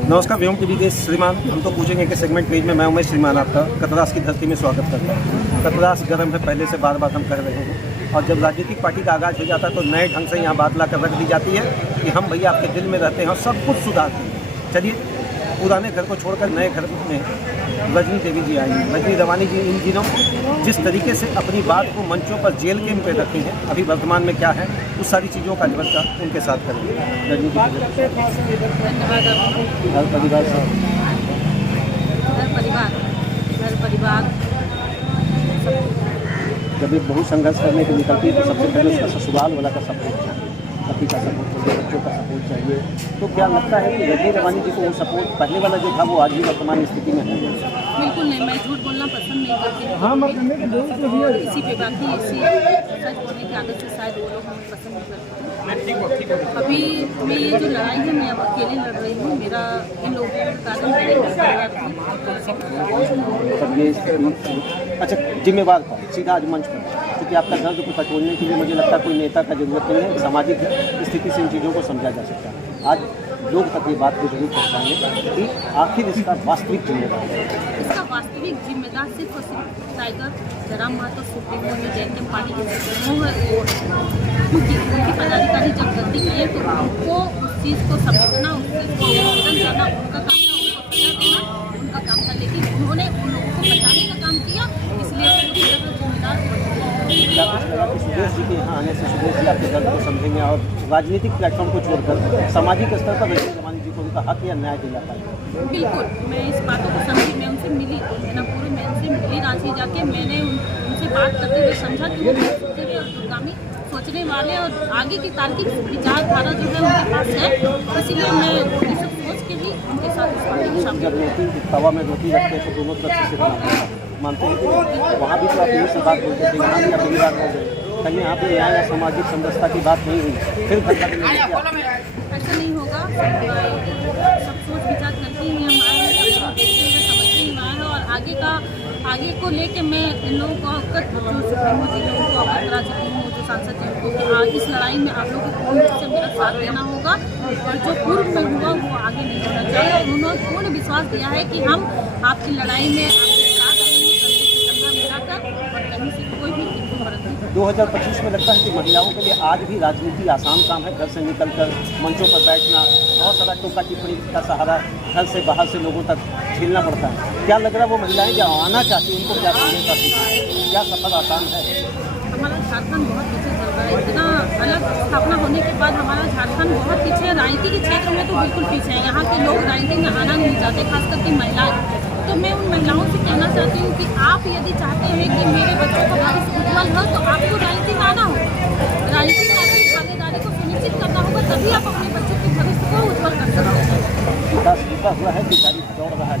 नमस्कार, व्योम टीवी देश श्रीमान। हम तो पूछेंगे कि सेगमेंट पेज में मैं उमेश श्रीमान आपका कतरास की धरती में स्वागत करता हूँ। कतरास गर्म है, पहले से बार बार हम कह रहे हैं, और जब राजनीतिक पार्टी का आगाज़ हो जाता है तो नए ढंग से यहाँ बात ला कर रख दी जाती है कि हम भैया आपके दिल में रहते हैं और सब कुछ सुधारते हैं। चलिए, पुराने घर को छोड़कर नए घर में रजनी देवी जी आई हैं। रजनी रवानी जी इन दिनों जिस तरीके से अपनी बात को मंचों पर जेल के पे रखी हैं, अभी वर्तमान में क्या है, उस सारी चीज़ों का चर्चा उनके साथ करेंगे। रजनी जी, घर परिवार जब एक बहुत संघर्ष करने के निकलती है तो सबसे पहले उसका ससुराल वाला का सपोर्ट चाहिए, पति का सपोर्ट चाहिए, बच्चों का सपोर्ट चाहिए। तो क्या लगता है कि रजनी रवानी जी को वो सपोर्ट पहले वाला जो था वो आज भी वर्तमान स्थिति में है? बिल्कुल नहीं, मैं झूठ बोलना पसंद नहीं करती। इसी पे बाकी इसी सच बोलने की आदत से शायद वो लोग हमें पसंद नहीं करते। अभी मैं ये जो लड़ाई है मैं अब अकेले लड़ रही हूँ। मेरा इन लोगों के कारण अच्छा, जिम्मेवार था सीधा आज मंच पर, क्योंकि आपका दर्द को टटोलने के लिए मुझे लगता है कोई नेता का जरूरत नहीं है। सामाजिक स्थिति से इन चीज़ों को समझा जा सकता है। आज लोग तक ये बात को जरूर पहुँचाएंगे कि आखिर इसका वास्तविक जिम्मेदार है। इसका वास्तविक जिम्मेदार सिर्फ और सिर्फ टाइगर जयराम महतो सुप्रीमो में जैन पार्टी के सुप्रीमो है। क्योंकि उनकी पदाधिकारी जब गलती किए तो उनको उस चीज़ को समेटना, उस चीज़ को निवेदन करना उनका काम था, उनको सजा देना उनका काम था। लेकिन उन्होंने उन लोगों को बचाने का काम किया, इसलिए पूरी तरह जिम्मेदार। सुदेश जी के यहाँ आने से सुदेश जी आपके दर्द को समझेंगे और राजनीतिक प्लेटफॉर्म को छोड़कर सामाजिक स्तर पर रजनी रवानी जी को उनका हक या न्याय दिला पाएंगे। बिल्कुल, मैं इस बातों को समझी। मैं उनसे मिली, मैनापुर में उनसे मिली रांची जाके। मैंने उनसे बात करते हुए समझा कि वो सोचते हुए और दूरगामी सोचने वाले और आगे की तार्किक विचारधारा जो है उनके पास है। इसीलिए मैं ये सब सोच के ही उनके साथ जब रोटी तवा में रोटी रखते हैं तो दोनों तरफ से मानते हैं कि वहाँ भी तो आप यही सब बात बोलते थे, यहाँ भी आप यही बात बोल रहे कहीं यहाँ पे न्याय या सामाजिक समरसता की बात नहीं हुई, फिर ऐसा नहीं होगा। सब सोच विचार करके ही हम आए हैं, देखते हुए समझते ही आए हैं। और आगे को लेके मैं इन लोगों को अवगत जो सुप्रीमो जी हैं उनको अवगत करा चुकी हूँ, जो सांसद जी उनको इस लड़ाई में आप लोगों को पूर्ण रूप से मेरा साथ देना होगा। और जो पूर्व में हुआ वो आगे नहीं होना चाहिए। और उन्होंने पूर्ण विश्वास दिया है कि हम आपकी लड़ाई में आपके साथ मिलाकर और कहीं से कोई भी 2025 में लगता है कि महिलाओं के लिए आज भी राजनीति आसान काम है। घर से निकलकर मंचों पर बैठना, बहुत सारा टोका टिप्पणी का सहारा घर से बाहर से लोगों तक झेलना पड़ता है। क्या लग रहा है वो महिलाएं जो आना चाहती हैं उनको क्या संदेश, क्या सफर आसान है? हमारा झारखंड बहुत पीछे चल रहा है। इतना अलग स्थापना होने के बाद हमारा झारखंड बहुत पीछे है। राजनीति के क्षेत्र में तो बिल्कुल पीछे है। यहाँ के लोग राजनीति में आना नहीं चाहते, खास करके महिलाएं। तो मैं उन महिलाओं से कहना चाहती हूँ कि आप यदि चाहते हैं कि मेरे बच्चों का भविष्य उज्ज्वल हो तो आपको राजनीति में आना होगा। राजनीति में अपनी भागीदारी को सुनिश्चित करना होगा, तभी आप अपने बच्चों के भविष्य को उज्ज्वल कर सकते हैं। विकास रुका हुआ है कि गाड़ी दौड़ रहा है?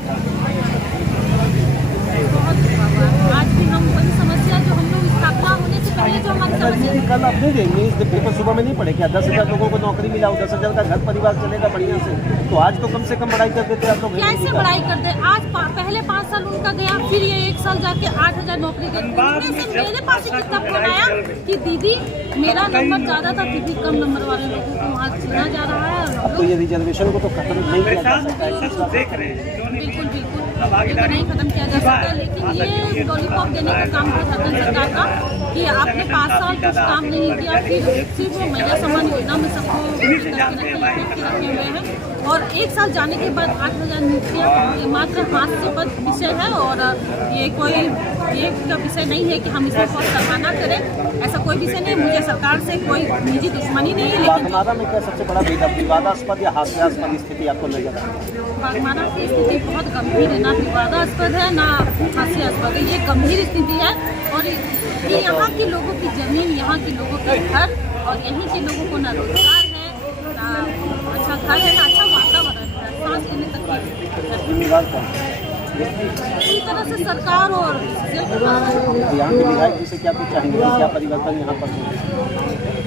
बहुत रुका हुआ है। आज भी हम वही समस्या जो हम लोग स्थापना होने से पहले जो हमारी समस्या कल आपने न्यूज़ पेपर सुबह में नहीं पढ़े क्या 10,000 लोगों को नौकरी मिला, 10,000 का घर परिवार चलेगा बढ़िया से, तो आज तो कम से कम बढ़ाई कर देते आप लोग। कैसे बढ़ाई कर दे? आज पहले 5 साल उनका गया, फिर ये 1 साल जाके 8,000 नौकरी दे। उनमें से मेरे पास एक किताब फोन आया कि दीदी मेरा नंबर ज़्यादा था, फिर भी कम नंबर वाले लोगों को वहाँ चुना जा रहा है। अब तो ये रिजर्वेशन को तो खत्म नहीं किया जा सकता है। बिल्कुल ये तो नहीं खत्म किया जा सकता। लेकिन ये लॉलीपॉप देने का काम था झारखंड सरकार का कि आपने 5 साल कुछ काम नहीं किया, फिर सिर्फ महिला सम्मान योजना में सबको रखे हुए हैं। और 1 साल जाने के बाद 8,000 नियुक्तियाँ, ये मात्र हाथ से पद विषय है। और ये कोई ये का विषय नहीं है कि हम इसमें बहुत सराहना करें, ऐसा कोई विषय नहीं। मुझे सरकार से कोई निजी दुश्मनी नहीं है। लेकिन बागमारा में क्या सबसे बड़ा विवादास्पद या हास्यास्पद स्थिति आपको नजर आ रही है? बागमारा की स्थिति बहुत गंभीर है, ना विवादास्पद है ना हास्यास्पद है। ये गंभीर स्थिति है। और ये यहाँ के लोगों की जमीन, यहाँ के लोगों के घर और यहीं के लोगों को ना रोजगार है, ना अच्छा घर है, ना अच्छा वातावरण है, सांस लेने तक पूरी तरह से सरकार और यहाँ के विधायक जी से क्या कुछ चाहेंगे, क्या परिवर्तन यहाँ पर हो?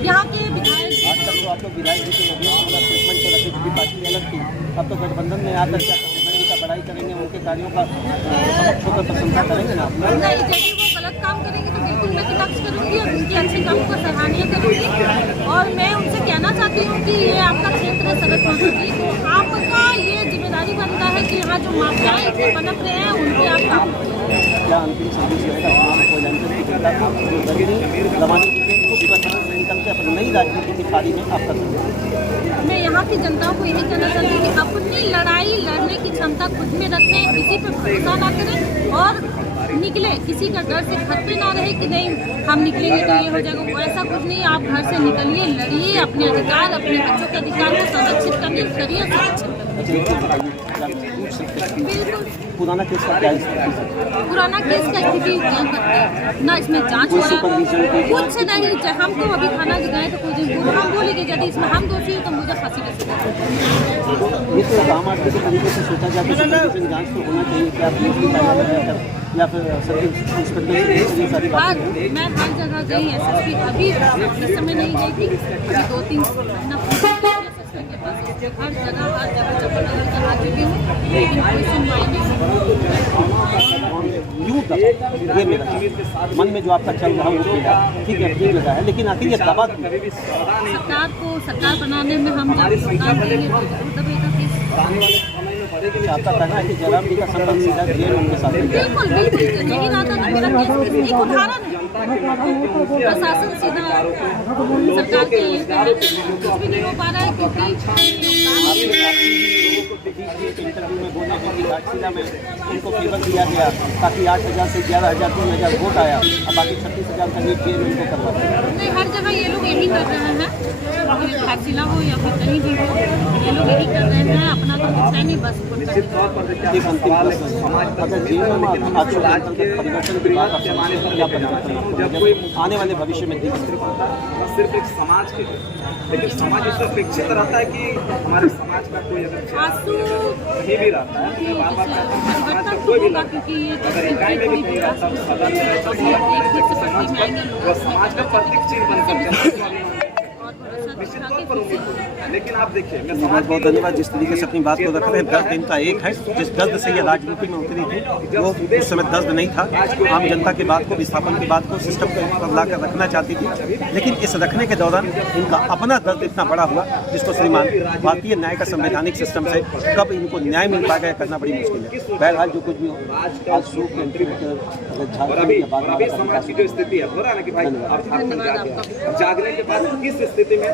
यहाँ के विधायक आजकल तो आप लोग विधायक जी के स्टेटमेंट को रखे, क्योंकि पार्टी अलग थी, अब तो गठबंधन में आकर क्या गठबंधन का बड़ाई करेंगे, उनके कार्यों का समक्ष होकर प्रशंसा करेंगे ना? नहीं, यदि वो गलत काम करेंगे तो बिल्कुल मैं कटाक्ष करूँगी और उनके अच्छे कामों को सराहनीय करूँगी। और मैं उनसे कहना चाहती हूँ कि ये आपका क्षेत्र है सड़क पहुँचेगी, तो आपका ये जिम्मेदारी समाप्ताएं इतने पनप रहे हैं उनके आप काम करें। क्या अंतिम संदेश रहेगा तमाम कोयलांचल की जनता को जो गर्मी रवानी के उस वक्त से निकल के अपनी नई राजनीति की पारी में आपका संदेश? मैं यहाँ की जनता को यही कहना चाहती हूँ कि अपनी लड़ाई लड़ने की क्षमता खुद में रखें, किसी पर भरोसा ना करें और निकले, किसी का डर से घर पे ना रहे कि नहीं हम निकलेंगे तो ये हो जाएगा, वो ऐसा कुछ नहीं। आप घर से निकलिए, लड़िए, अपने अधिकार, अपने बच्चों के अधिकार को संरक्षित करने करिए, बिल्कुल। पुराना केस का क्या स्थिति है? पुराना केस का स्थिति क्या करते हैं ना, इसमें जांच हो रहा है, कुछ नहीं। हम तो अभी थाना गए तो कुछ दिन पूर्व हम बोलेंगे यदि इसमें हम दोषी हो तो मुझे फांसी कैसे दें। ये तो आम आदमी के तरीके से सोचा जाए कि जांच तो होना चाहिए, क्या या फिर सभी इंस्पेक्टर से सारी बात। मैं हर जगह गई एसएसपी, अभी इस समय नहीं गई थी, अभी 2-3 महीना हर जगह चप्पल के आ चुकी हूँ, लेकिन कोई सुनवाई नहीं। ये मेरा मन में जो आपका चल रहा है वो ठीक है, ठीक लगा है, लेकिन आखिर ये दबा सरकार को सरकार बनाने में हम जब योगदान देंगे तो जरूर दबेगा केस। आपका कहना है कि जयराम जी का संबंध सीधा जेल उनके साथ बिल्कुल बिल्कुल नहीं रहता तो मेरा केस एक उदाहरण है। प्रशासन सीधा सरकार के कुछ भी नहीं हो पा रहा है क्योंकि इंटरव्यू में बोले हैं कि घाटशिला में उनको फेवर दिया गया ताकि 8,000 से 11,000 3,000 वोट आया, अब बाकी 36,000 का नीट जेल उनको करवा नहीं, हर जगह ये लोग यही कर रहे हैं, घाटशिला हो या फिर कहीं भी हो, ये लोग यही कर रहे हैं। अपना तो कुछ है नहीं, बस एक अंतिम प्रश्न, अगर जेल में परिवर्तन के बाद क्या परिवर्तन आने वाले भविष्य में दिख सिर्फ एक समाज के, लेकिन समाज इससे अपेक्षित रहता है कि हमारे समाज का कोई आंसू कहीं भी रहता है, मैं बार बार कहता हूँ समाज का कोई भी क्योंकि ये अगर इकाई में भी नहीं रहता, सदन में रहता, वो समाज का प्रतीक चिन्ह बन सकते हैं। निश्चित तौर पर उम्मीद होगी, लेकिन आप देखिए मैं बहुत बहुत धन्यवाद जिस तरीके से अपनी बात को रख रहे हैं। दर्द इनका एक है, जिस दर्द से ये राजनीति में उतरी थी वो उस समय दर्द नहीं था। आम जनता की बात को, विस्थापन की बात को सिस्टम पर लाकर रखना चाहती थी, लेकिन इस रखने के दौरान इनका अपना दर्द इतना बड़ा हुआ जिसको श्रीमान भारतीय न्याय का संवैधानिक सिस्टम से कब इनको न्याय मिल पाएगा यह करना बड़ी मुश्किल है। बहरहाल जो कुछ भी हो, आज शो के अभी समाज की जो स्थिति है हो रहा है ना कि भाई अब जागने के बाद किस स्थिति में